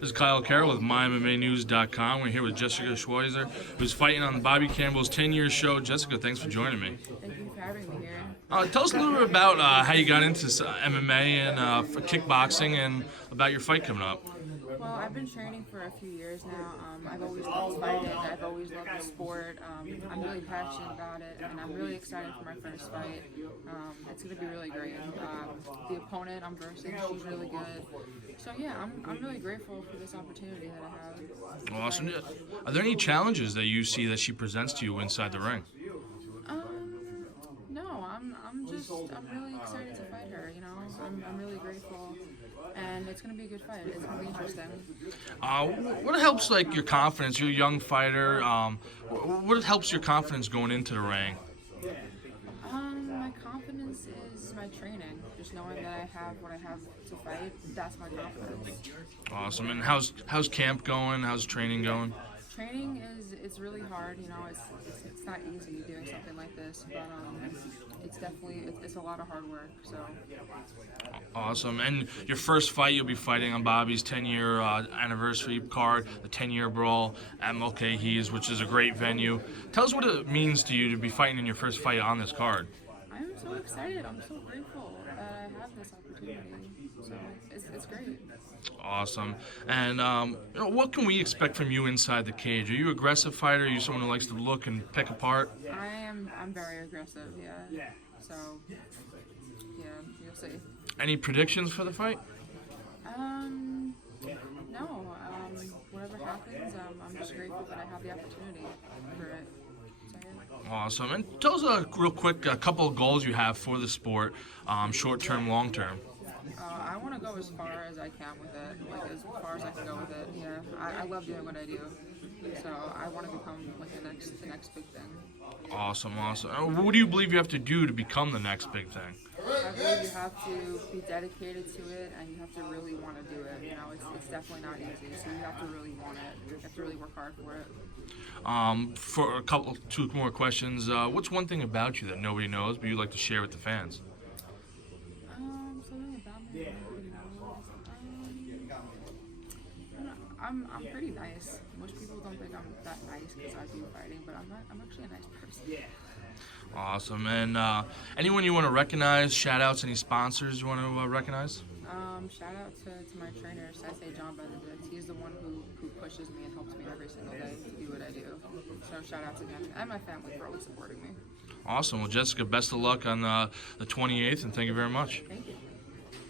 This is Kyle Carroll with MyMMAnews.com. We're here with Jessica Schweitzer, who's fighting on Bobby Campbell's 10-year show. Jessica, thanks for joining me. Thank you for having me here. Tell us a little bit about how you got into MMA and for kickboxing and about your fight coming up. Well, I've been training for a few years now. I've always loved fighting. I've always loved the sport. I'm really passionate about it, and I'm really excited for my first fight. It's going to be really great. The opponent I'm versing, she's really good. So yeah, I'm really grateful for this opportunity that I have. Awesome. Are there any challenges that you see that she presents to you inside the ring? No, I'm really excited to fight her. You know, I'm really grateful. And it's going to be a good fight. It's going to be interesting. What helps your confidence? You're a young fighter. What helps your confidence going into the ring? My confidence is my training. Just knowing that I have what I have to fight, that's my confidence. Awesome. And how's camp going? How's training going? Training it's really hard. You know, it's not easy doing something like this, but it's definitely it's a lot of hard work. So. Awesome. And your first fight, you'll be fighting on Bobby's 10-year anniversary card, the 10-year Brawl at Mulcahy's, which is a great venue. Tell us what it means to you to be fighting in your first fight on this card. I'm so excited. I'm so grateful that I have this opportunity. So it's great. Awesome. And what can we expect from you inside the cage? Are you an aggressive fighter? Are you someone who likes to look and pick apart? I'm very aggressive, yeah. So, yeah, you'll see. Any predictions for the fight? No. Whatever happens, I'm just grateful that I have the opportunity for it. So, yeah. Awesome. And tell us real quick a couple of goals you have for the sport, short-term, long-term. I want to go as far as I can with it, as far as I can go with it. Yeah, I love doing what I do, so I want to become the next big thing. Awesome. What do you believe you have to do to become the next big thing? I believe you have to be dedicated to it, and you have to really want to do it. You know, it's definitely not easy, so you have to really want it. You have to really work hard for it. For two more questions, what's one thing about you that nobody knows but you'd like to share with the fans? Something about me that nobody knows. I'm pretty nice. Most people don't think I'm that nice because I do fighting, but I'm actually a nice person. Awesome. And anyone you want to recognize, shout-outs, any sponsors you want to recognize? Shout out to my trainer, Sensei John Benedict. He's the one who pushes me and helps me every single day to do what I do. So shout out to him and my family for always supporting me. Awesome. Well, Jessica, best of luck on the 28th, and thank you very much. Thank you.